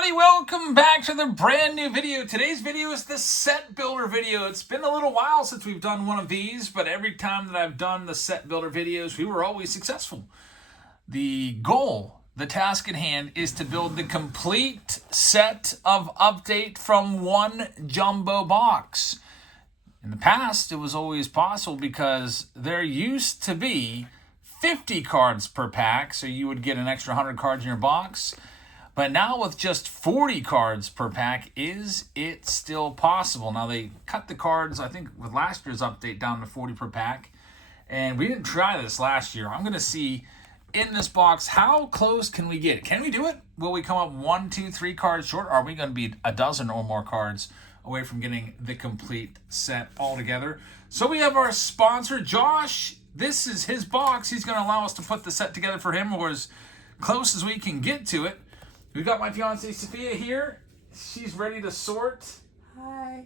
everybody, welcome back to the brand new video. Today's video is the set builder video. It's been a little while since we've done one of these, but every time that I've done the set builder videos, we were always successful. The goal, the task at hand, is to build the complete set of update from one jumbo box. In the past, it was always possible because there used to be 50 cards per pack, so you would get an extra 100 cards in your box. But now with just 40 cards per pack, is it still possible? Now they cut the cards, I think, with last year's update down to 40 per pack. And we didn't try this last year. I'm going to see in this box, how close can we get? Can we do it? Will we come up 1, 2, 3 cards short? Or are we going to be a dozen or more cards away from getting the complete set altogether? So we have our sponsor, Josh. This is his box. He's going to allow us to put the set together for him, or as close as we can get to it. We've got my fiancée, Sophia, here. She's ready to sort. Hi.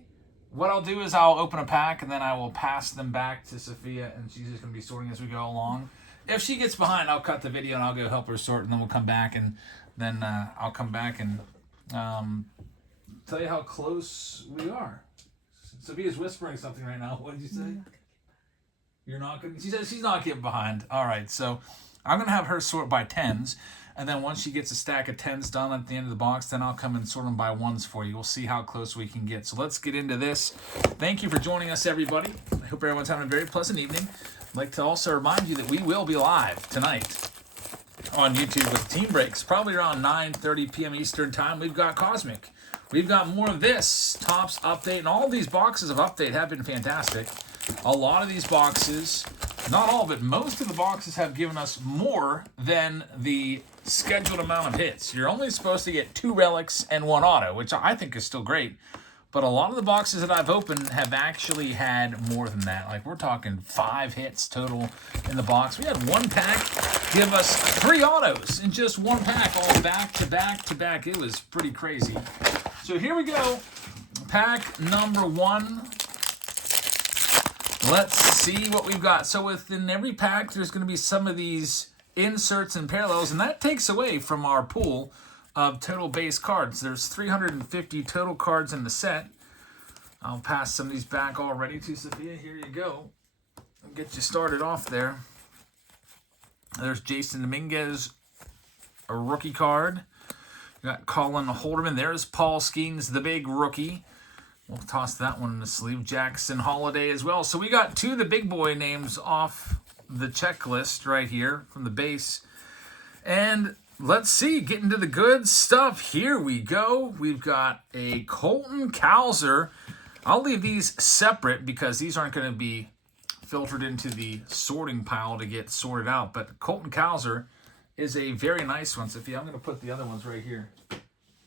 What I'll do is I'll open a pack, and then I will pass them back to Sophia, and she's just going to be sorting as we go along. If she gets behind, I'll cut the video, and I'll go help her sort, and then we'll come back, and then I'll come back and tell you how close we are. Sophia's whispering something right now. What did you say? You're not going to? She says she's not getting behind. All right, so I'm going to have her sort by tens. And then once she gets a stack of 10s done at the end of the box, then I'll come and sort them by ones for you. We'll see how close we can get. So let's get into this. Thank you for joining us, everybody. I hope everyone's having a very pleasant evening. I'd like to also remind you that we will be live tonight on YouTube with Team Breaks, probably around 9:30 p.m. Eastern Time. We've got Cosmic. We've got more of this, Topps Update, and all these boxes of Update have been fantastic. A lot of these boxes, not all, but most of the boxes have given us more than the scheduled amount of hits. You're only supposed to get 2 relics and 1 auto, which I think is still great. But a lot of the boxes that I've opened have actually had more than that. Like, we're talking 5 hits total in the box. We had one pack give us 3 autos in just one pack, all back to back to back. It was pretty crazy. So here we go. Pack number 1. Let's see what we've got. So within every pack, there's going to be some of these inserts and parallels, and that takes away from our pool of total base cards. There's 350 total cards in the set. I'll pass some of these back already to Sophia. Here you go. I'll get you started off there. There's Jason Dominguez, a rookie card. You got Colin Holderman. There's Paul Skeens, the big rookie. We'll toss that one in the sleeve. Jackson Holiday as well. So we got 2 of the big boy names off the checklist right here from the base. And let's see, get into the good stuff. Here we go. We've got a Colton Cowser. I'll leave these separate because these aren't going to be filtered into the sorting pile to get sorted out. But Colton Cowser is a very nice one. Sophia, I'm going to put the other ones right here.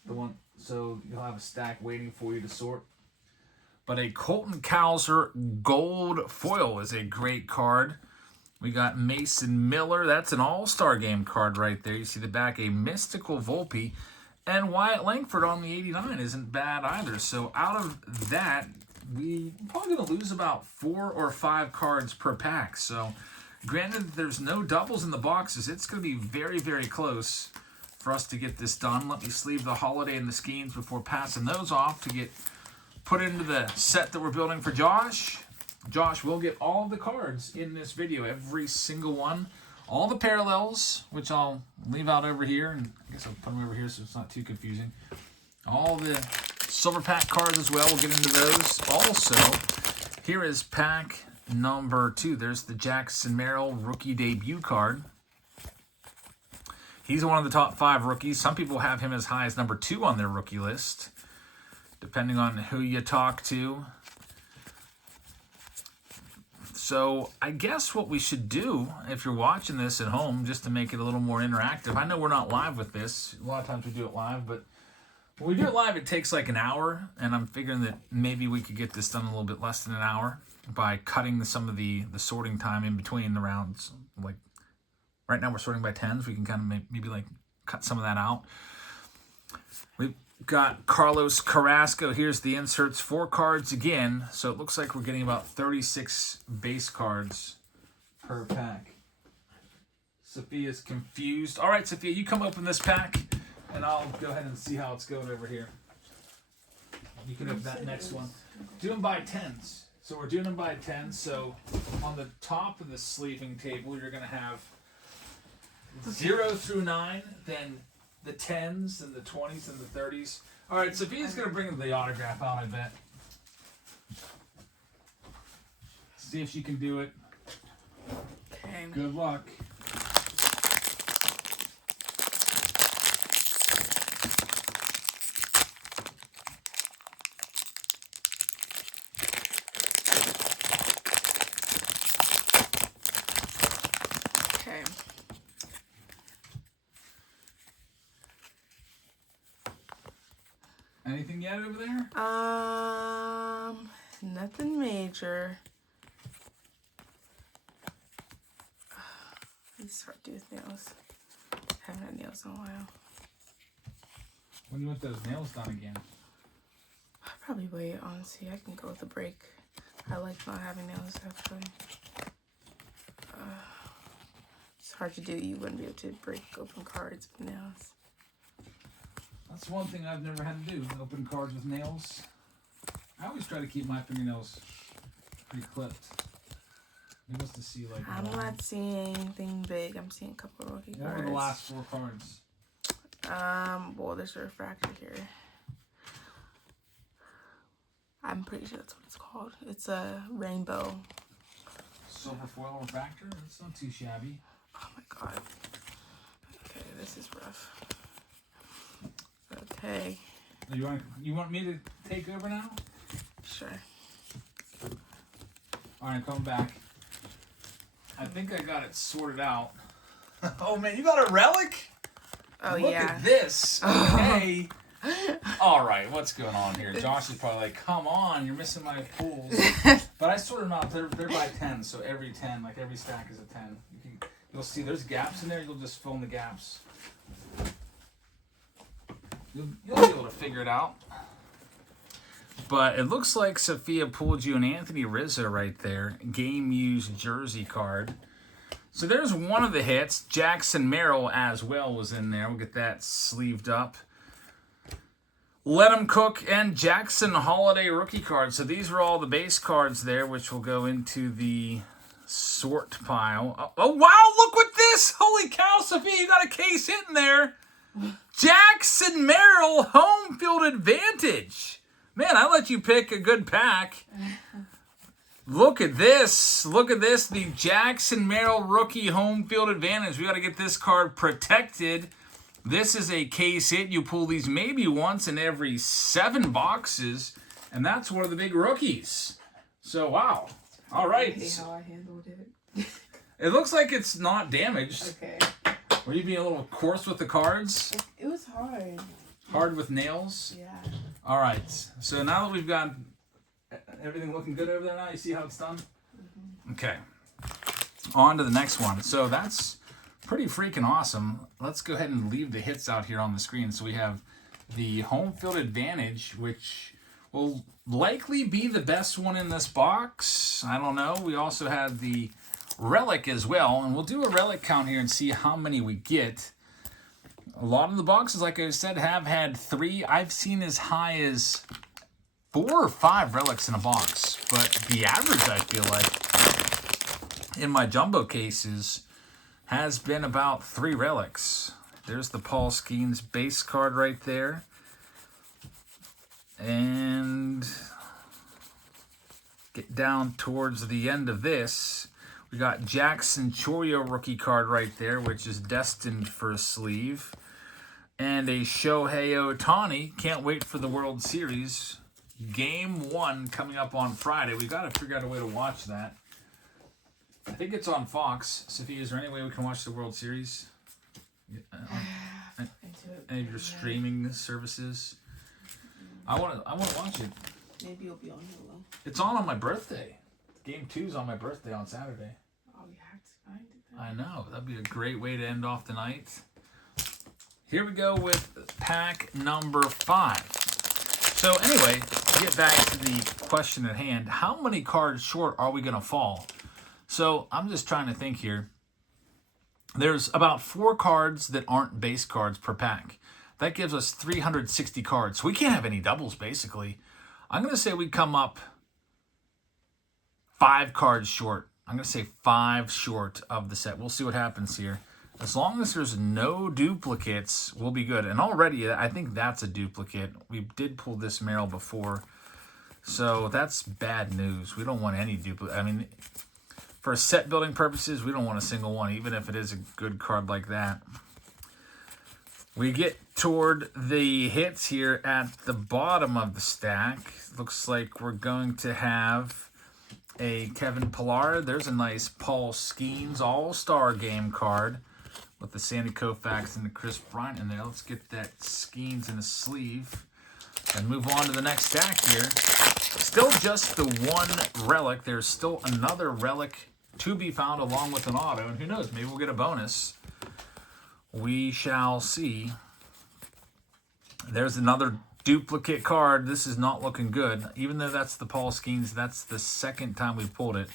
The one, so you'll have a stack waiting for you to sort. But a Colton Cowser gold foil is a great card. We got Mason Miller. That's an all-star game card right there. You see the back, a Mystical Volpe. And Wyatt Langford on the 89 isn't bad either. So out of that, we're probably going to lose about 4 or 5 cards per pack. So granted, there's no doubles in the boxes. It's going to be very, very close for us to get this done. Let me sleeve the Holiday and the Skeens before passing those off to get put into the set that we're building for Josh. Josh will get all of the cards in this video, every single one. All the parallels, which I'll leave out over here, and I guess I'll put them over here so it's not too confusing. All the silver pack cards as well, we'll get into those. Also, here is pack number 2. There's the Jackson Merrill rookie debut card. He's one of the top 5 rookies. Some people have him as high as number 2 on their rookie list, depending on who you talk to. So I guess what we should do, if you're watching this at home, just to make it a little more interactive. I know we're not live with this. A lot of times we do it live, but when we do it live, it takes like an hour, and I'm figuring that maybe we could get this done a little bit less than an hour by cutting some of the sorting time in between the rounds. Like right now we're sorting by 10s. We can kind of maybe like cut some of that out. We've got Carlos Carrasco. Here's the inserts, 4 cards again. So it looks like we're getting about 36 base cards per pack. Sophia's confused. All right, Sophia, you come open this pack. and I'll go ahead and see how it's going over here. You can open that next one. Do them by tens. So we're doing them by tens. So on the top of the sleeving table, you're going to have 0 through 9, then the 10s, and the 20s, and the 30s. All right, Sophia's going to bring the autograph out, I bet. See if she can do it. Okay. Good luck. Okay. Anything yet over there? Nothing major. It's hard to do with nails. Haven't had nails in a while. When you want those nails done again? I'll probably wait, honestly. I can go with a break. I like not having nails, actually. It's hard to do. You wouldn't be able to break open cards with nails. That's one thing I've never had to do, open cards with nails. I always try to keep my fingernails pretty clipped. He wants to see like. I'm not seeing anything big. I'm seeing a couple of rookie cards. What were the last 4 cards? Well, there's a refractor here. I'm pretty sure that's what it's called. It's a rainbow. Silver foil refractor? That's not too shabby. Oh my god. Okay, this is rough. Okay. You want me to take over now? Sure. Alright, come back. I think I got it sorted out. Oh man, you got a relic? Oh, Look yeah. at this. Okay. Alright, what's going on here? Josh is probably like, come on, you're missing my pools. But I sorted them out. They're by 10, so every 10, like every stack is a 10. You'll see there's gaps in there. You'll just fill in the gaps. You'll be able to figure it out. But it looks like Sophia pulled you an Anthony Rizzo right there. Game used jersey card. So there's one of the hits. Jackson Merrill as well was in there. We'll get that sleeved up. Let 'em cook and Jackson Holiday rookie cards. So these were all the base cards there, which will go into the sort pile. Oh wow, look what this! Holy cow, Sophia, you got a case hitting there. Jackson Merrill home field advantage. Man, I let you pick a good pack. Look at this. Look at this. The Jackson Merrill rookie home field advantage. We got to get this card protected. This is a case hit. You pull these maybe once in every 7 boxes, and that's one of the big rookies. So, wow. All right. See how I handled it. It looks like it's not damaged. Okay. Were you being a little coarse with the cards? It was hard. Hard with nails? Yeah. All right. So now that we've got everything looking good over there now, you see how it's done? Mm-hmm. Okay. On to the next one. So that's pretty freaking awesome. Let's go ahead and leave the hits out here on the screen. So we have the home field advantage, which will likely be the best one in this box. I don't know. We also have the relic as well, and we'll do a relic count here and see how many we get. A lot of the boxes, like I said, have had 3. I've seen as high as 4 or 5 relics in a box, but the average, I feel like, in my jumbo cases has been about 3 relics. There's the Paul Skeens base card right there. And get down towards the end of this. We got Jackson Chorio rookie card right there, which is destined for a sleeve. And a Shohei Ohtani. Can't wait for the World Series. Game 1 coming up on Friday. We've got to figure out a way to watch that. I think it's on Fox. Sophia, is there any way we can watch the World Series? Any of your streaming services? I want to watch it. Maybe you'll be on Hulu. It's on my birthday. Game 2's on my birthday on Saturday. Oh, you have to find it then. I know. That'd be a great way to end off the night. Here we go with pack number 5. So anyway, to get back to the question at hand, how many cards short are we going to fall? So I'm just trying to think here. There's about 4 cards that aren't base cards per pack. That gives us 360 cards. So we can't have any doubles, basically. I'm going to say we come up 5 cards short. I'm going to say 5 short of the set. We'll see what happens here. As long as there's no duplicates, we'll be good. And already, I think that's a duplicate. We did pull this Merrill before. So that's bad news. We don't want any duplicate. I mean, for set building purposes, we don't want a single one, even if it is a good card like that. We get toward the hits here at the bottom of the stack. Looks like we're going to have a Kevin Pillar. There's a nice Paul Skeens All-Star Game card with the Sandy Koufax and the Chris Bryant in there. Let's get that Skeens in a sleeve and move on to the next stack here. Still just the one relic. There's still another relic to be found along with an auto. And who knows, maybe we'll get a bonus. We shall see. There's another duplicate card. This is not looking good. Even though that's the Paul Skeens, that's the second time we pulled it.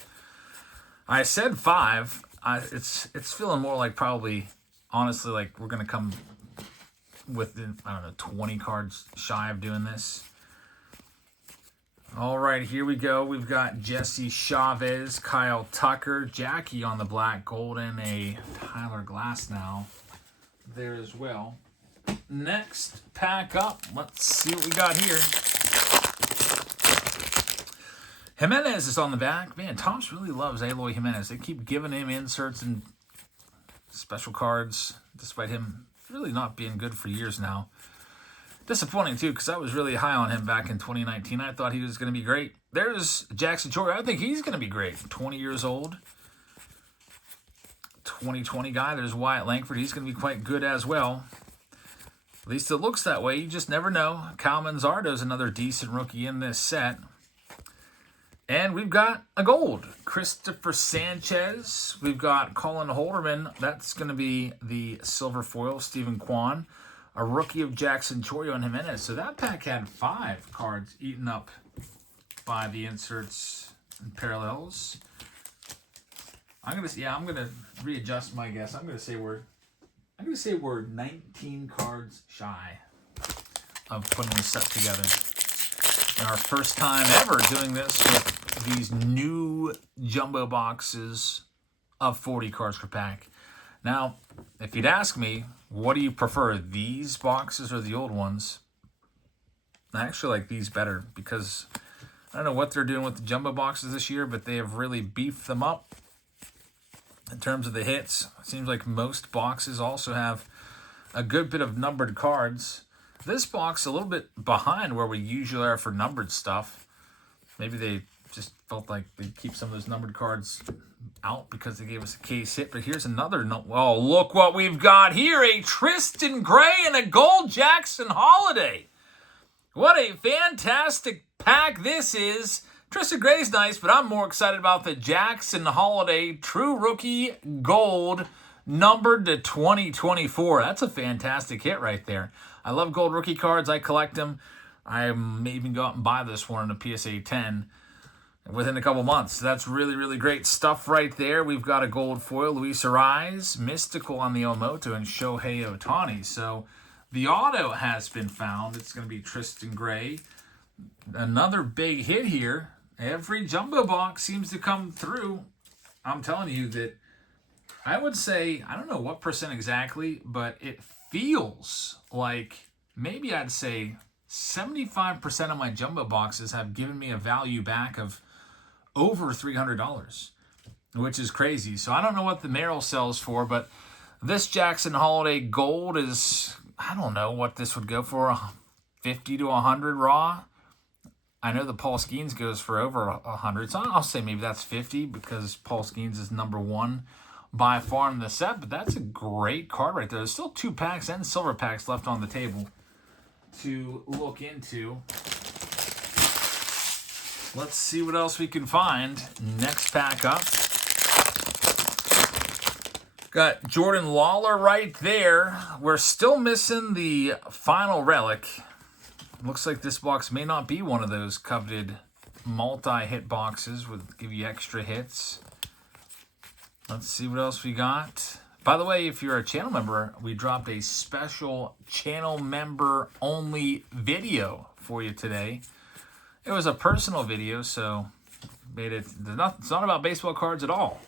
I said 5. It's feeling more like probably, honestly, like we're going to come within, I don't know, 20 cards shy of doing this. All right, here we go. We've got Jesse Chavez, Kyle Tucker, Jackie on the black gold, and a Tyler Glasnow there as well. Next pack up. Let's see what we got here. Jimenez is on the back. Man, Tom's really loves Eloy Jimenez. They keep giving him inserts and special cards, despite him really not being good for years now. Disappointing, too, because I was really high on him back in 2019. I thought he was going to be great. There's Jackson Chourio. I think he's going to be great. 20 years old. 2020 guy. There's Wyatt Langford. He's going to be quite good as well. At least it looks that way. You just never know. Kyle Manzardo's another decent rookie in this set. And we've got a gold. Christopher Sanchez. We've got Colin Holderman. That's going to be the silver foil. Stephen Kwan. A rookie of Jackson Chourio and Jimenez. So that pack had 5 cards eaten up by the inserts and parallels. I'm gonna readjust my guess. I'm gonna say we're 19 cards shy of putting this set together. And our first time ever doing this with these new jumbo boxes of 40 cards per pack. Now, if you'd ask me, what do you prefer, these boxes or the old ones? I actually like these better because I don't know what they're doing with the jumbo boxes this year, but they have really beefed them up in terms of the hits. It seems like most boxes also have a good bit of numbered cards. This box a little bit behind where we usually are for numbered stuff. Maybe they just felt like they'd keep some of those numbered cards out because they gave us a case hit. But here's another. Oh, look what we've got here. A Tristan Gray and a gold Jackson Holiday. What a fantastic pack this is. Tristan Gray's nice, but I'm more excited about the Jackson Holiday True Rookie Gold numbered to 2024. That's a fantastic hit right there. I love gold rookie cards. I collect them. I may even go out and buy this one in a PSA 10 within a couple months. That's really, really great stuff right there. We've got a gold foil, Luis Ariz, Mystical on the Omoto, and Shohei Ohtani. So the auto has been found. It's going to be Tristan Gray. Another big hit here. Every jumbo box seems to come through. I'm telling you that I would say, I don't know what percent exactly, but it feels like maybe I'd say 75% of my jumbo boxes have given me a value back of over $300, which is crazy. So I don't know what the Merrill sells for, but this Jackson Holiday Gold is, I don't know what this would go for, 50 to 100 raw. I know the Paul Skeens goes for over 100, so I'll say maybe that's 50 because Paul Skeens is number 1 by far in the set, but that's a great card right there. There's still 2 packs and silver packs left on the table to look into. Let's see what else we can find. Next pack up. Got Jordan Lawler right there. We're still missing the final relic. Looks like this box may not be one of those coveted multi-hit boxes with give you extra hits. Let's see what else we got. By the way, if you're a channel member, we dropped a special channel member only video for you today. It was a personal video, so it's not about baseball cards at all.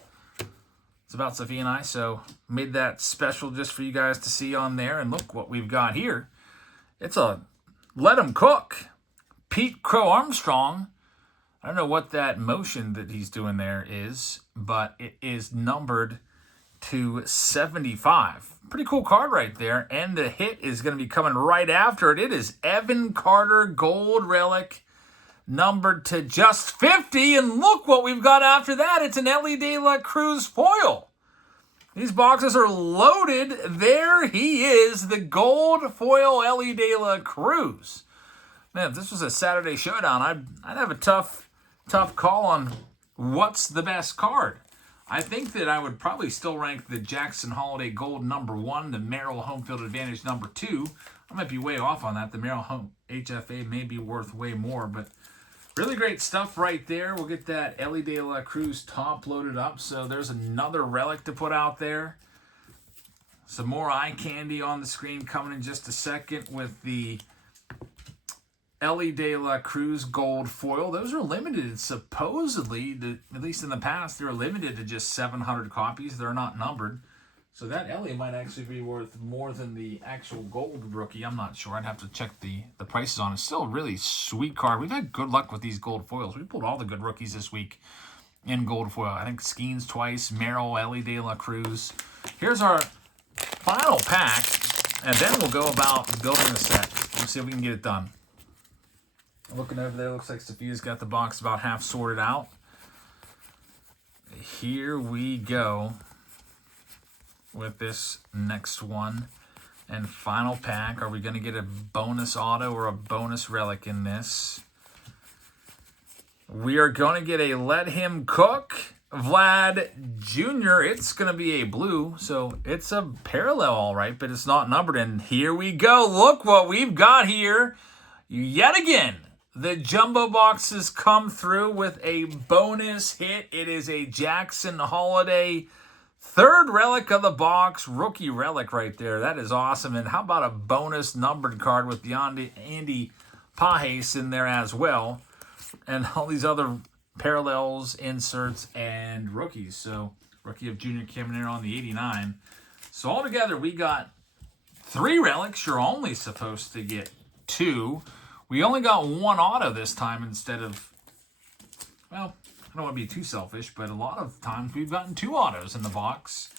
It's about Sophia and I, so made that special just for you guys to see on there. And look what we've got here. It's a Let 'Em Cook. Pete Crow Armstrong. I don't know what that motion that he's doing there is, but it is numbered to 75. Pretty cool card right there. And the hit is going to be coming right after it. It is Evan Carter Gold Relic, numbered to just 50. And look what we've got after that. It's an Ellie De La Cruz foil. These boxes are loaded. There he is, the gold foil Ellie De La Cruz. Man, if this was a Saturday showdown, I'd have a tough call on what's the best card. I think that I would probably still rank the Jackson Holiday Gold number 1, the Merrill Home Field Advantage number 2. I might be way off on that. The Merrill Home HFA may be worth way more, but really great stuff right there. We'll get that Ellie De La Cruz top loaded up. So there's another relic to put out there. Some more eye candy on the screen coming in just a second with the Ellie De La Cruz gold foil. Those are limited, supposedly, at least in the past, they were limited to just 700 copies. They're not numbered. So that Ellie might actually be worth more than the actual gold rookie. I'm not sure. I'd have to check the prices on it. It's still a really sweet card. We've had good luck with these gold foils. We pulled all the good rookies this week in gold foil. I think Skeens twice, Merrill, Ellie De La Cruz. Here's our final pack, and then we'll go about building the set. Let's see if we can get it done. Looking over there, looks like Sophia's got the box about half sorted out. Here we go with this next one and final pack. Are we going to get a bonus auto or a bonus relic in this? We are going to get a Let Him Cook Vlad Jr. It's going to be a blue, so it's a parallel, all right, but it's not numbered. And here we go. Look what we've got here. Yet again, the jumbo boxes come through with a bonus hit. It is a Jackson Holiday third relic of the box, rookie relic right there. That is awesome. And how about a bonus numbered card with the Andy Pajes in there as well. And all these other parallels, inserts, and rookies. So rookie of Junior Caminero on the 89. So altogether, we got 3 relics. You're only supposed to get 2. We only got 1 auto this time instead of, well, I don't want to be too selfish, but a lot of times we've gotten 2 autos in the box.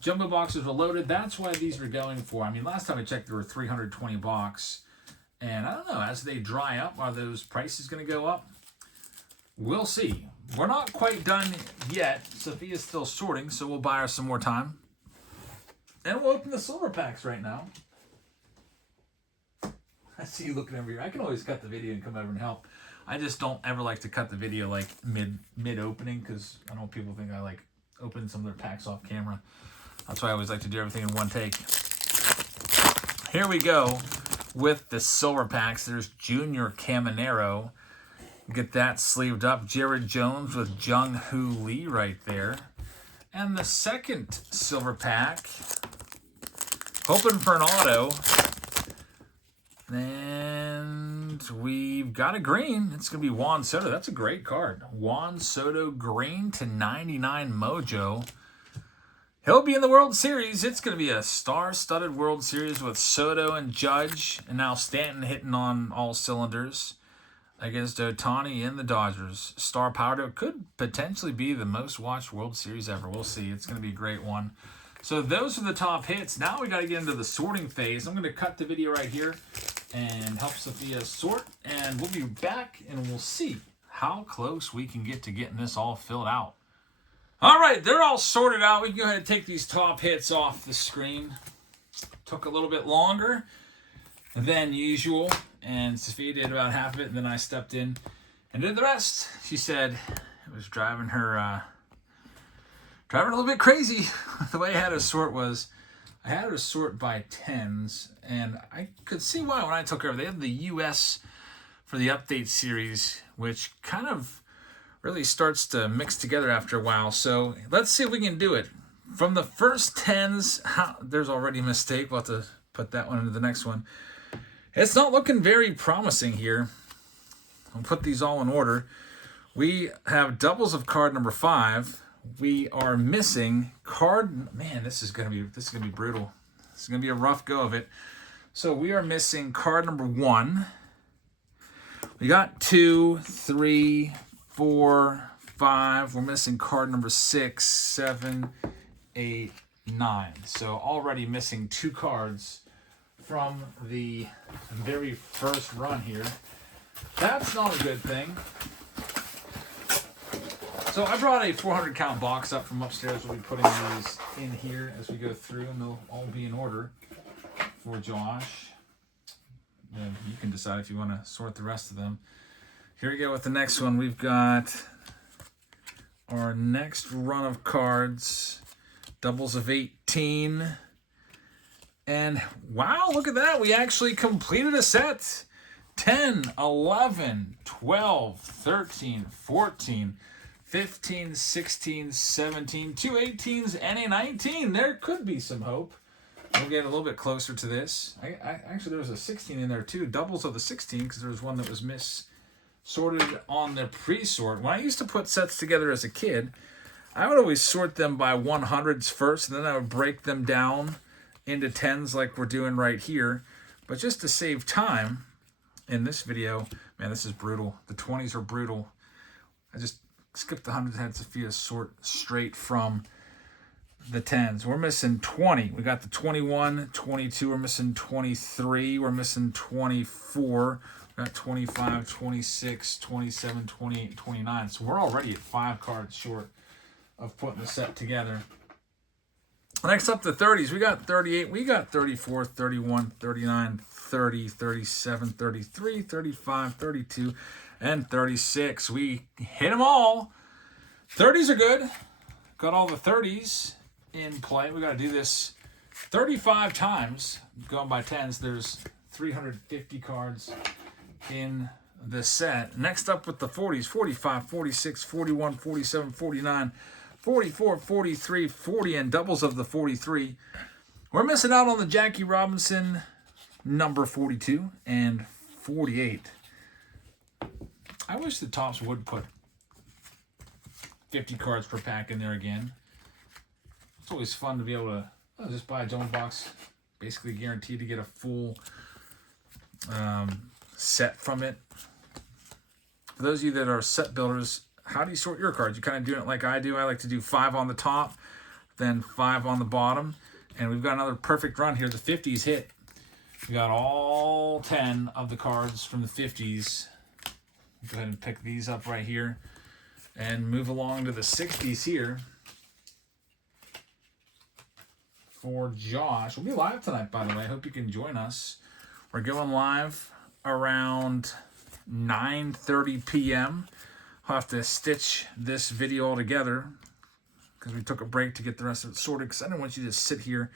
Jumbo boxes were loaded. That's why these were going for. I mean, last time I checked, there were 320 box. And I don't know, as they dry up, are those prices going to go up? We'll see. We're not quite done yet. Sophia's still sorting, so we'll buy her some more time. And we'll open the silver packs right now. I see you looking over here. I can always cut the video and come over and help. I just don't ever like to cut the video like mid-opening because I don't want people think I like open some of their packs off camera. That's why I always like to do everything in one take. Here we go with the silver packs. There's Junior Caminero. Get that sleeved up. Jared Jones with Jung Hoo Lee right there. And the second silver pack, hoping for an auto. And we've got a green. It's going to be Juan Soto. That's a great card. Juan Soto green to 99 mojo. He'll be in the World Series. It's going to be a star-studded World Series with Soto and Judge. And now Stanton hitting on all cylinders against Ohtani and the Dodgers. Star power could potentially be the most watched World Series ever. We'll see. It's going to be a great one. So those are the top hits. Now we got to get into the sorting phase. I'm going to cut the video right here and help Sophia sort. And we'll be back and we'll see how close we can get to getting this all filled out. All right, they're all sorted out. We can go ahead and take these top hits off the screen. Took a little bit longer than usual. And Sophia did about half of it. And then I stepped in and did the rest. She said it was driving her a little bit crazy. The way I had to sort was, I had to sort by tens, and I could see why when I took over. They had the US for the update series, which kind of really starts to mix together after a while. So let's see if we can do it. From the first 10s, there's already a mistake. We'll have to put that one into the next one. It's not looking very promising here. I'll put these all in order. We have doubles of card number 5. We are missing card. Man, this is gonna be brutal. This is gonna be a rough go of it. So we are missing card number 1. We got 2, 3, 4, 5. We're missing card number 6, 7, 8, 9. So already missing 2 cards from the very first run here. That's not a good thing. So I brought a 400 count box up from upstairs. We'll be putting these in here as we go through, and they'll all be in order for Josh. And you can decide if you want to sort the rest of them. Here we go with the next one. We've got our next run of cards. Doubles of 18. And wow, look at that. We actually completed a set. 10, 11, 12, 13, 14, 15, 16, 17, 2 18s, and a 19. There could be some hope. We'll get a little bit closer to this. Actually, there was a 16 in there too. Doubles of the 16 because there was one that was sorted on the pre-sort. When I used to put sets together as a kid, I would always sort them by 100s first, and then I would break them down into 10s like we're doing right here. But just to save time in this video, man, this is brutal. The 20s are brutal. I just skipped the 100s, had Sophia sort straight from the 10s. We're missing 20. We got the 21, 22. We're missing 23. We're missing 24. We got 25, 26, 27, 28, 29. So we're already at 5 cards short of putting the set together. Next up, the 30s. We got 38. We got 34, 31, 39, 30, 37, 33, 35, 32, and 36. We hit them all. 30s are good. Got all the 30s in play. We got to do this 35 times. Going by 10s, there's 350 cards in the set. Next up with the 40s, 45, 46, 41, 47, 49, 44, 43, 40, and doubles of the 43. We're missing out on the Jackie Robinson number 42 and 48. I wish the Topps would put 50 cards per pack in there again. It's always fun to be able to just buy a jumbo box, basically guaranteed to get a full set from it. For those of you that are set builders, how do you sort your cards? You kind of doing it like I do. I like to do 5 on the top, then 5 on the bottom. And we've got another perfect run here. The 50s hit. We got all 10 of the cards from the 50s. Go ahead and pick these up right here and move along to the 60s here for Josh. We'll be live tonight, by the way. I hope you can join us. We're going live around 9:30 p.m. I'll have to stitch this video all together because we took a break to get the rest of it sorted because I don't want you to sit here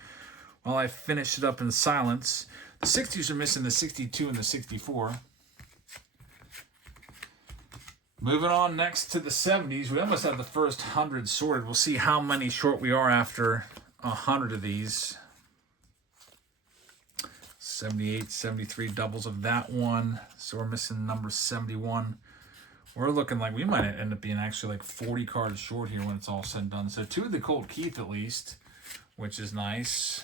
while I finish it up in silence. The 60s are missing the 62 and the 64. Moving on next to the 70s. We almost have the first 100 sorted. We'll see how many short we are after 100 of these. 78, 73 doubles of that one. So we're missing number 71. We're looking like we might end up being actually like 40 cards short here when it's all said and done. So 2 of the Colt Keith at least, which is nice.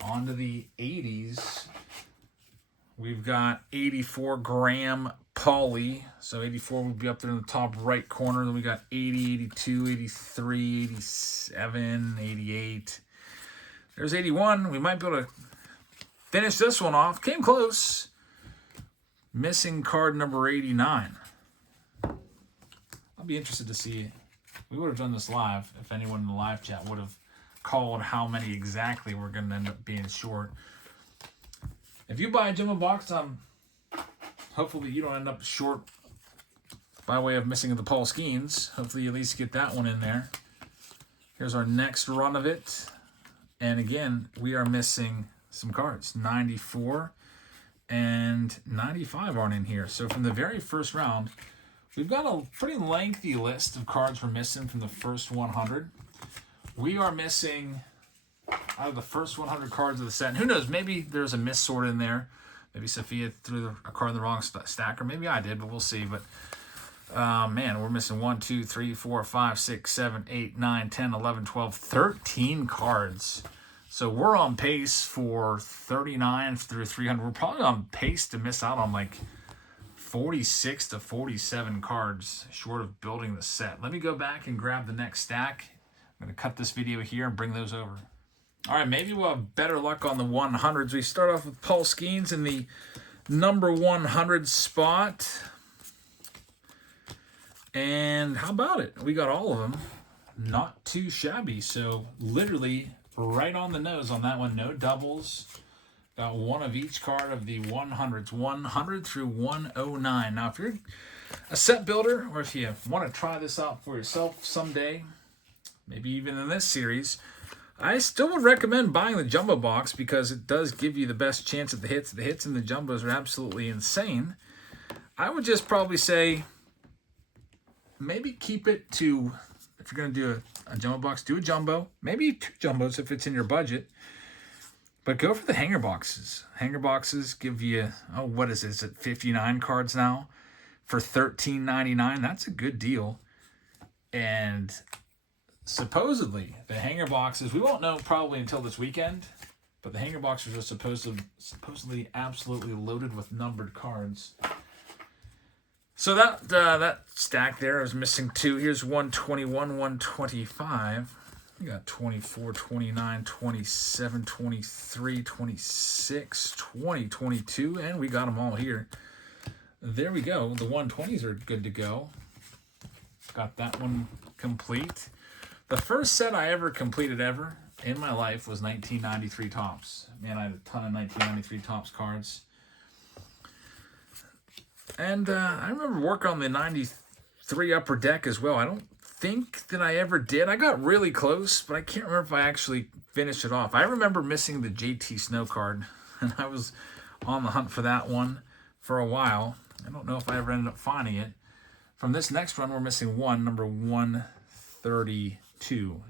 On to the 80s. We've got 84 Graham Pauly. So 84 would be up there in the top right corner. Then we got 80, 82, 83, 87, 88. There's 81. We might be able to finish this one off. Came close. Missing card number 89. I'll be interested to see. We would have done this live if anyone in the live chat would have called how many exactly we're going to end up being short. If you buy a jumbo box, hopefully you don't end up short by way of missing the Paul Skeens. Hopefully you at least get that one in there. Here's our next run of it. And again, we are missing some cards. 94 and 95 aren't in here. So from the very first round, we've got a pretty lengthy list of cards we're missing from the first 100. we are missing out of the first 100 cards of the set. And who knows, maybe there's a missort in there. Maybe Sophia threw a card in the wrong stack, or maybe I did, but we'll see. But man, we're missing 1, 2, 3, 4, 5, 6, 7, 8, 9, 10, 11, 12, 13 cards. So we're on pace for 39 through 300. We're probably on pace to miss out on like 46 to 47 cards short of building the set. Let me go back and grab the next stack. I'm going to cut this video here and bring those over. All right, maybe we'll have better luck on the 100s. We start off with Paul Skeens in the number 100 spot. And how about it? We got all of them. Not too shabby. So literally right on the nose on that one. No doubles. Got one of each card of the 100s. 100 through 109. Now, if you're a set builder, or if you want to try this out for yourself someday, maybe even in this series, I still would recommend buying the jumbo box because it does give you the best chance at the hits. The hits in the jumbos are absolutely insane. I would just probably say maybe keep it to, if you're going to do a jumbo box, do a jumbo. Maybe 2 jumbos if it's in your budget. But go for the hanger boxes. Hanger boxes give you, oh, what is it? Is it 59 cards now for $13.99? That's a good deal. And supposedly, the hanger boxes, we won't know probably until this weekend, but the hanger boxes are supposedly absolutely loaded with numbered cards. So that stack there is missing 2. Here's 121, 125. We got 24, 29, 27, 23, 26, 20, 22, and we got them all here. There we go. The 120s are good to go. Got that one complete. The first set I ever completed in my life was 1993 Topps. Man, I had a ton of 1993 Topps cards. And I remember working on the 93 Upper Deck as well. I don't think that I ever did. I got really close, but I can't remember if I actually finished it off. I remember missing the JT Snow card, and I was on the hunt for that one for a while. I don't know if I ever ended up finding it. From this next run, we're missing one. Number 132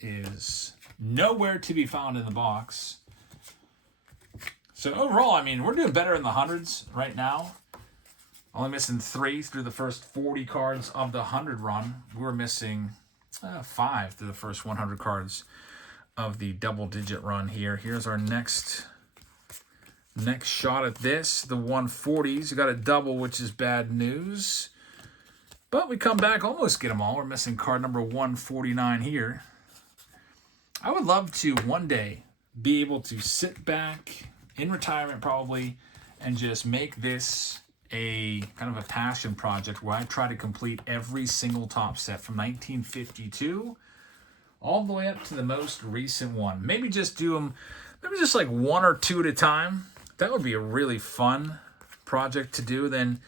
is nowhere to be found in the box. So overall, I mean, we're doing better in the hundreds right now. Only missing 3 through the first 40 cards of the 100 run. We're missing 5 through the first 100 cards of the double-digit run here. Here's our next shot at this. The 140s. We got a double, which is bad news. But we come back, almost get them all. We're missing card number 149 here. I would love to one day be able to sit back in retirement probably and just make this a kind of a passion project where I try to complete every single top set from 1952 all the way up to the most recent one. Maybe just do them, maybe just like 1 or 2 at a time. That would be a really fun project to do. Then,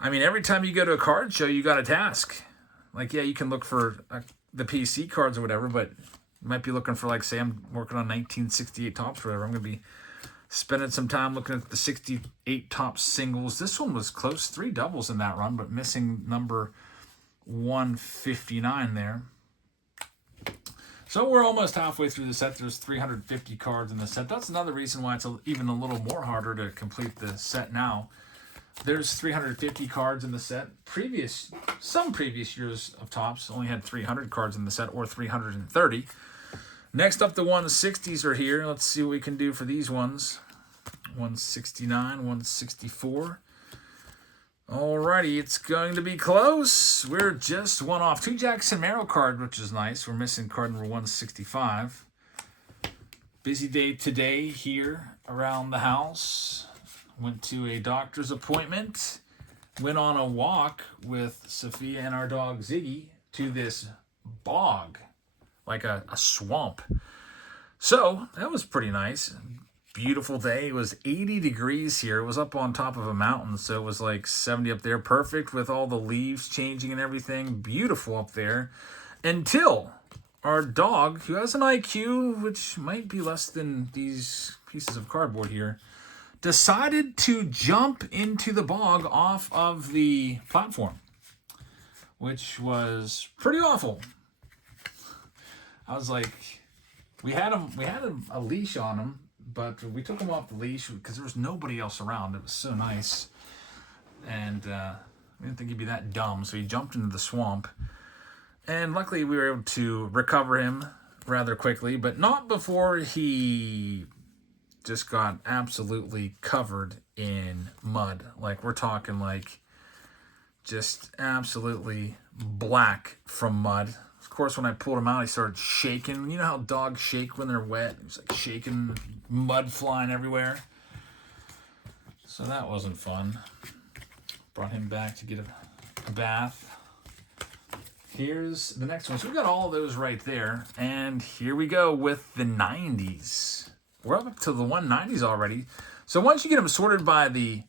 I mean, every time you go to a card show, you got a task. Like, yeah, you can look for the PC cards or whatever, but you might be looking for, like, say I'm working on 1968 Topps or whatever. I'm going to be spending some time looking at the 68 Topps singles. This one was close. 3 doubles in that run, but missing number 159 there. So we're almost halfway through the set. There's 350 cards in the set. That's another reason why it's even a little more harder to complete the set now. There's 350 cards in the set. Some previous years of Topps only had 300 cards in the set, or 330. Next up, the 160s are here. Let's see what we can do for these ones. 169, 164. Alrighty, it's going to be close. We're just 1 off. 2 Jackson Merrill card, which is nice. We're missing card number 165. Busy day today here around the house. Went to a doctor's appointment. Went on a walk with Sophia and our dog Ziggy to this bog, like a swamp. So that was pretty nice. Beautiful day. It was 80 degrees here. It was up on top of a mountain, so it was like 70 up there. Perfect with all the leaves changing and everything. Beautiful up there. Until our dog, who has an IQ, which might be less than these pieces of cardboard here, decided to jump into the bog off of the platform, which was pretty awful. I was like, we had a leash on him, but we took him off the leash because there was nobody else around. It was so nice. And we didn't think he'd be that dumb, so he jumped into the swamp. And luckily we were able to recover him rather quickly, but not before he just got absolutely covered in mud. Like, we're talking like just absolutely black from mud. Of course, when I pulled him out, he started shaking. You know how dogs shake when they're wet? He was like shaking, mud flying everywhere. So that wasn't fun. Brought him back to get a bath. Here's the next one. So we got all of those right there. And here we go with the 90s. We're up to the 190s already. So once you get them sorted by the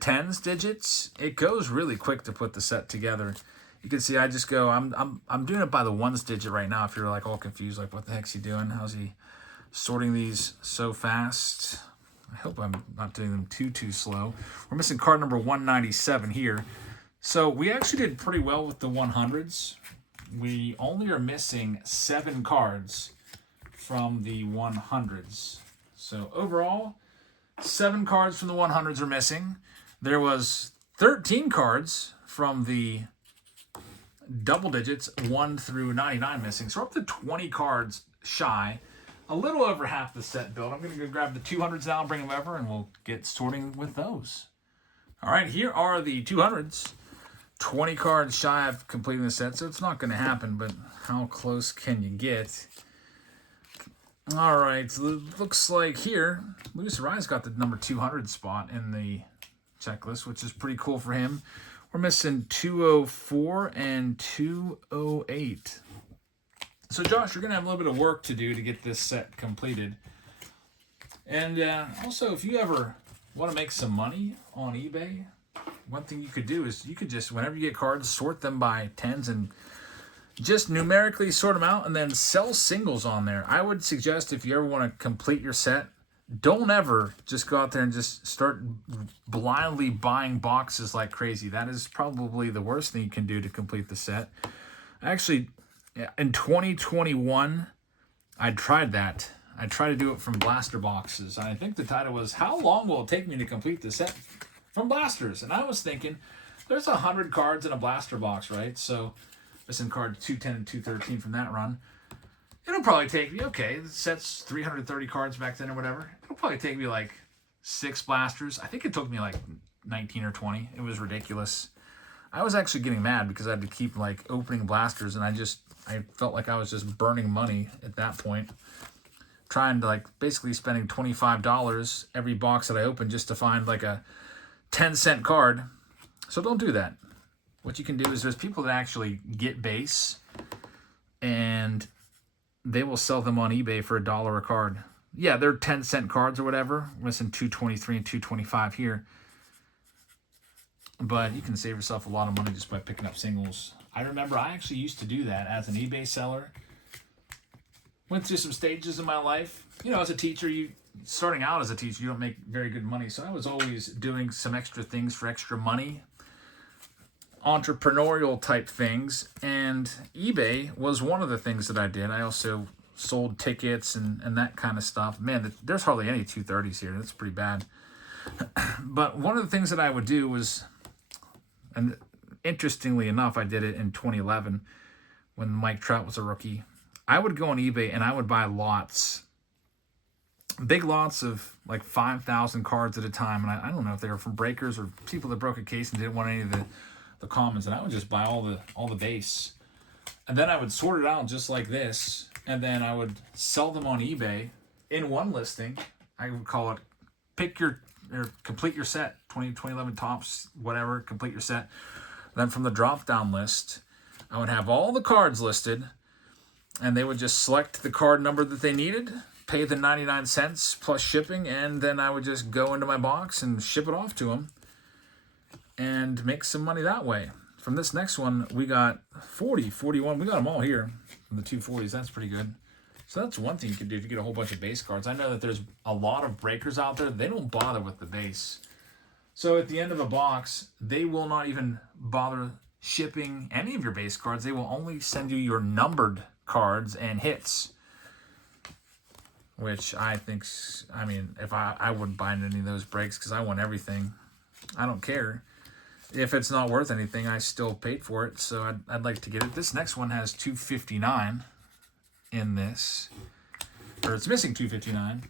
tens digits, it goes really quick to put the set together. You can see I just go, I'm doing it by the ones digit right now. If you're like all confused, like what the heck's he doing? How's he sorting these so fast? I hope I'm not doing them too slow. We're missing card number 197 here. So we actually did pretty well with the 100s. We only are missing 7 cards from the 100s. So overall, 7 cards from the 100s are missing. There was 13 cards from the double digits, 1 through 99 missing. So we're up to 20 cards shy. A little over half the set build. I'm going to go grab the 200s now and bring them over, and we'll get sorting with those. All right, here are the 200s. 20 cards shy of completing the set, so it's not going to happen, but how close can you get? All right, so it looks like here, Luis Ariz got the number 200 spot in the checklist, which is pretty cool for him. We're missing 204 and 208. So, Josh, you're going to have a little bit of work to do to get this set completed. And also, if you ever want to make some money on eBay, one thing you could do is you could just, whenever you get cards, sort them by tens and just numerically sort them out and then sell singles on there. I would suggest if you ever want to complete your set, don't ever just go out there and just start blindly buying boxes like crazy. That is probably the worst thing you can do to complete the set. Actually, in 2021, I tried that. I tried to do it from blaster boxes. I think the title was, How Long Will It Take Me to Complete the Set from Blasters? And I was thinking, there's 100 cards in a blaster box, right? So, missing card 210 and 213 from that run. It'll probably take me, okay, the set's 330 cards back then or whatever. It'll probably take me like 6 blasters. I think it took me like 19 or 20. It was ridiculous. I was actually getting mad because I had to keep like opening blasters, and I felt like I was just burning money at that point. Trying to like basically spending $25 every box that I open just to find like a 10-cent card. So don't do that. What you can do is there's people that actually get base and they will sell them on eBay for $1 a card. Yeah, they're 10-cent cards or whatever. We're missing 223 and 225 here. But you can save yourself a lot of money just by picking up singles. I remember I actually used to do that as an eBay seller. Went through some stages in my life. You know, as a teacher, starting out as a teacher, you don't make very good money. So I was always doing some extra things for extra money. Entrepreneurial type things. And eBay was one of the things that I did. I also sold tickets and that kind of stuff. Man, there's hardly any 230s here. That's pretty bad. But one of the things that I would do was, and interestingly enough, I did it in 2011 when Mike Trout was a rookie. I would go on eBay and I would buy lots, big lots of like 5,000 cards at a time. And I don't know if they were from breakers or people that broke a case and didn't want any of the commons. And I would just buy all the base. And then I would sort it out just like this. And then I would sell them on eBay in one listing. I would call it complete your set, 2011 tops, whatever, complete your set. Then from the drop down list, I would have all the cards listed. And they would just select the card number that they needed, pay the 99 cents plus shipping, and then I would just go into my box and ship it off to them and make some money that way. From this next one, we got 40, 41. We got them all here from the 240s. That's pretty good. So that's one thing you can do if you get a whole bunch of base cards. I know that there's a lot of breakers out there. They don't bother with the base. So at the end of a box, they will not even bother shipping any of your base cards. They will only send you your numbered cards and hits. Which I think, I mean, if I wouldn't buy any of those breaks because I want everything. I don't care. If it's not worth anything, I still paid for it, so I'd like to get it. This next one has 259 in this. Or it's missing 259.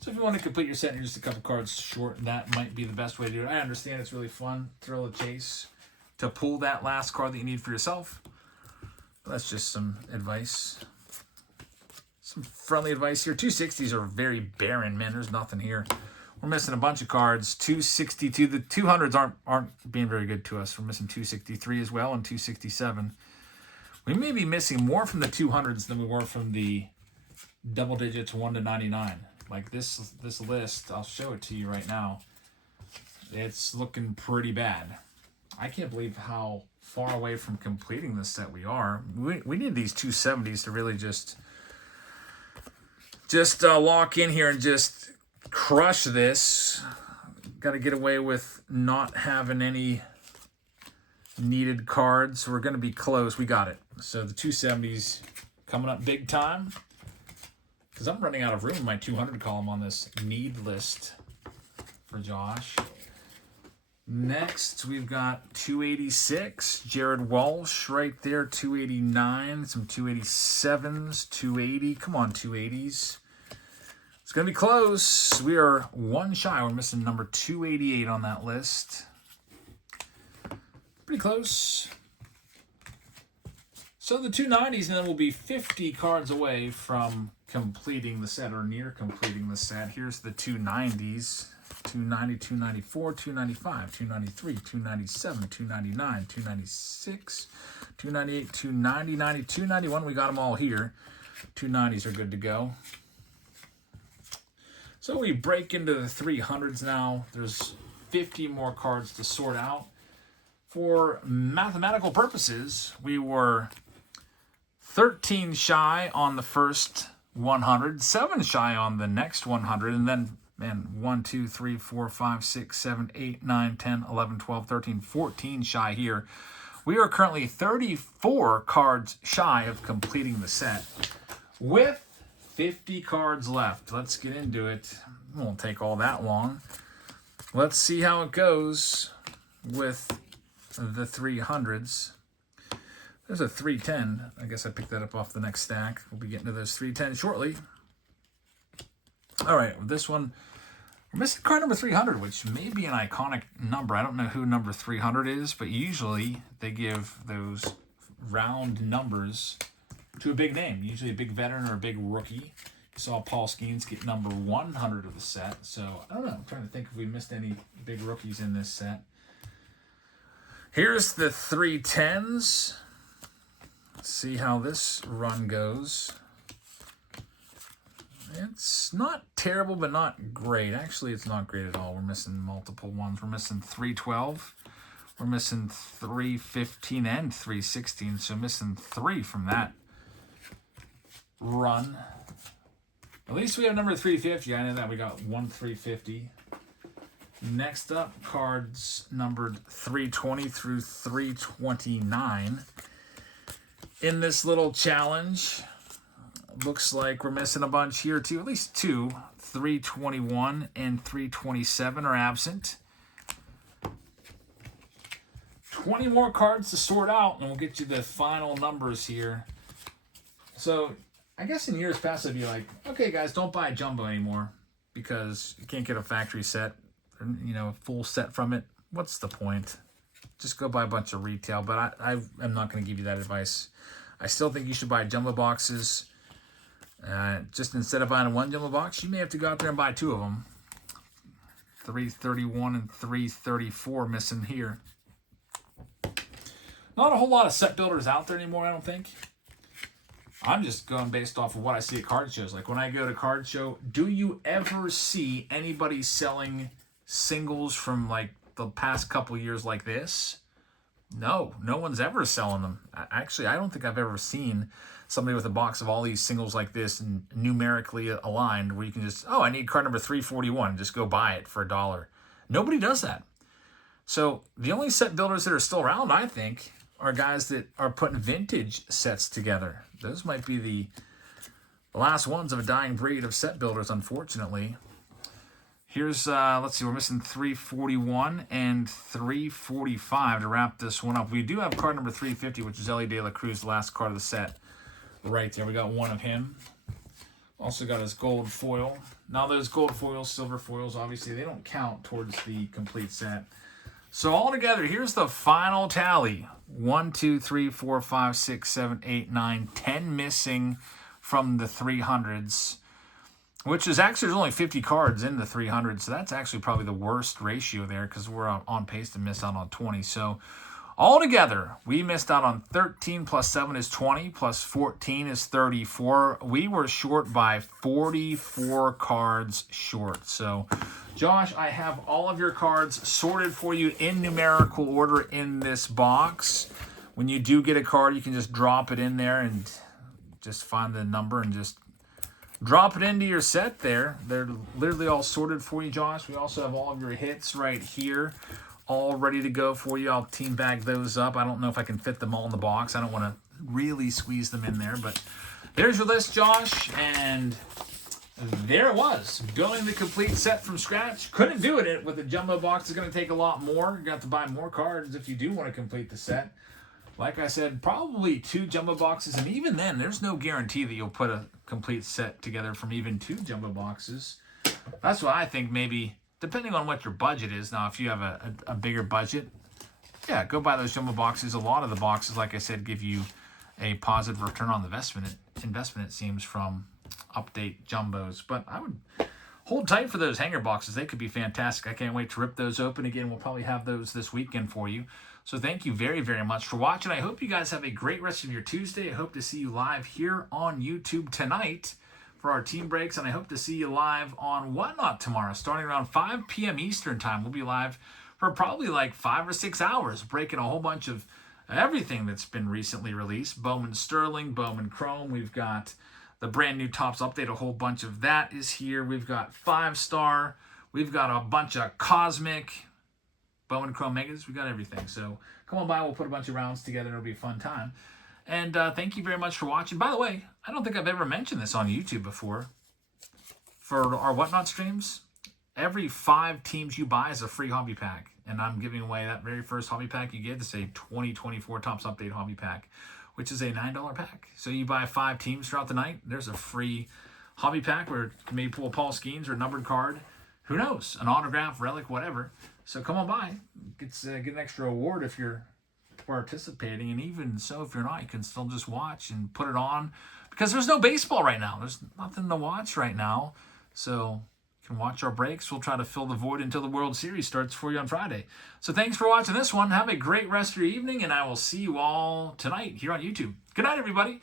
So if you want to complete your set and you're just a couple cards short, that might be the best way to do it. I understand it's really fun, thrill of chase, to pull that last card that you need for yourself. That's just some advice. Some friendly advice here. 260s are very barren, man. There's nothing here. We're missing a bunch of cards. 262. The 200s aren't being very good to us. We're missing 263 as well and 267. We may be missing more from the 200s than we were from the double digits 1 to 99. Like this list, I'll show it to you right now. It's looking pretty bad. I can't believe how far away from completing this set we are. We need these 270s to really just lock in here and just crush this. Got to get away with not having any needed cards. We're going to be close. We got it. So the 270s coming up big time. Because I'm running out of room in my 200 column on this need list for Josh. Next, we've got 286. Jared Walsh right there. 289. Some 287s. 280. Come on, 280s. It's going to be close. We are one shy. We're missing number 288 on that list. Pretty close. So the 290s then will be 50 cards away from completing the set or near completing the set. Here's the 290s. 290, 294, 295, 293, 297, 299, 296, 298, 290, 90, 291. We got them all here. 290s are good to go. So we break into the 300s now. There's 50 more cards to sort out. For mathematical purposes, we were 13 shy on the first 100, 7 shy on the next 100, and then, man, 1, 2, 3, 4, 5, 6, 7, 8, 9, 10, 11, 12, 13, 14 shy here. We are currently 34 cards shy of completing the set with 50 cards left. Let's get into it. It won't take all that long. Let's see how it goes with the 300s. There's a 310. I guess I picked that up off the next stack. We'll be getting to those 310 shortly. All right, this one, we're missing card number 300, which may be an iconic number. I don't know who number 300 is, but usually they give those round numbers to a big name, usually a big veteran or a big rookie. You saw Paul Skeens get number 100 of the set. So, I don't know. I'm trying to think if we missed any big rookies in this set. Here's the 310s. Let's see how this run goes. It's not terrible, but not great. Actually, it's not great at all. We're missing multiple ones. We're missing 312. We're missing 315 and 316. So missing 3 from that run. At least we have number 350. I know that we got 1 350. Next up, cards numbered 320 through 329. In this little challenge, looks like we're missing a bunch here too. At least 2. 321 and 327 are absent. 20 more cards to sort out, and we'll get you the final numbers here. So, I guess in years past, I'd be like, okay, guys, don't buy a jumbo anymore because you can't get a factory set, or, a full set from it. What's the point? Just go buy a bunch of retail, but I am not going to give you that advice. I still think you should buy jumbo boxes. Just instead of buying one jumbo box, you may have to go out there and buy 2 of them. 331 and 334 missing here. Not a whole lot of set builders out there anymore, I don't think. I'm just going based off of what I see at card shows. Like when I go to card show, do you ever see anybody selling singles from like the past couple years like this? No one's ever selling them. Actually, I don't think I've ever seen somebody with a box of all these singles like this and numerically aligned where you can just, I need card number 341, just go buy it for $1. Nobody does that. So the only set builders that are still around, I think, are guys that are putting vintage sets together. Those might be the last ones of a dying breed of set builders, unfortunately. Here's, let's see, we're missing 341 and 345 to wrap this one up. We do have card number 350, which is Ellie De La Cruz, the last card of the set. Right there, we got one of him. Also got his gold foil. Now those gold foils, silver foils, obviously they don't count towards the complete set. So all together, here's the final tally. 1, 2, 3, 4, 5, 6, 7, 8, 9, 10 missing from the 300s. Which is actually, there's only 50 cards in the 300s. So that's actually probably the worst ratio there because we're on pace to miss out on 20. So altogether, we missed out on 13 plus 7 is 20 plus 14 is 34. We were short by 44 cards short. So, Josh, I have all of your cards sorted for you in numerical order in this box. When you do get a card, you can just drop it in there and just find the number and just drop it into your set there. They're literally all sorted for you, Josh. We also have all of your hits right here, all ready to go for you. I'll team bag those up. I don't know if I can fit them all in the box. I don't want to really squeeze them in there, but there's your list, Josh. And there it was. Building the complete set from scratch. Couldn't do it with the jumbo box. It's going to take a lot more. You got to buy more cards if you do want to complete the set. Like I said, probably 2 jumbo boxes, and even then, there's no guarantee that you'll put a complete set together from even 2 jumbo boxes. That's what I think, maybe, depending on what your budget is. Now, if you have a bigger budget, yeah, go buy those jumbo boxes. A lot of the boxes, like I said, give you a positive return on the investment, it seems, from update jumbos. But I would hold tight for those hanger boxes. They could be fantastic. I can't wait to rip those open again. We'll probably have those this weekend for you. So thank you very, very much for watching. I hope you guys have a great rest of your Tuesday. I hope to see you live here on YouTube tonight for our team breaks. And I hope to see you live on Whatnot tomorrow, starting around 5 p.m. Eastern time. We'll be live for probably like 5 or 6 hours, breaking a whole bunch of everything that's been recently released. Bowman Sterling, Bowman Chrome. We've got the brand new Topps update. A whole bunch of that is here. We've got 5-star. We've got a bunch of Cosmic, Bowman Chrome Megas. We got everything. So come on by. We'll put a bunch of rounds together. It'll be a fun time. And thank you very much for watching. By the way, I don't think I've ever mentioned this on YouTube before. For our Whatnot streams, every 5 teams you buy is a free hobby pack. And I'm giving away that very first hobby pack you get. It's a 2024 Topps Update hobby pack, which is a $9 pack. So you buy 5 teams throughout the night, there's a free hobby pack where you may pull a Paul Skeens or a numbered card. Who knows? An autograph, relic, whatever. So come on by. Get an extra award if you're participating. And even so, if you're not, you can still just watch and put it on. Because there's no baseball right now. There's nothing to watch right now. So you can watch our breaks. We'll try to fill the void until the World Series starts for you on Friday. So thanks for watching this one. Have a great rest of your evening. And I will see you all tonight here on YouTube. Good night, everybody.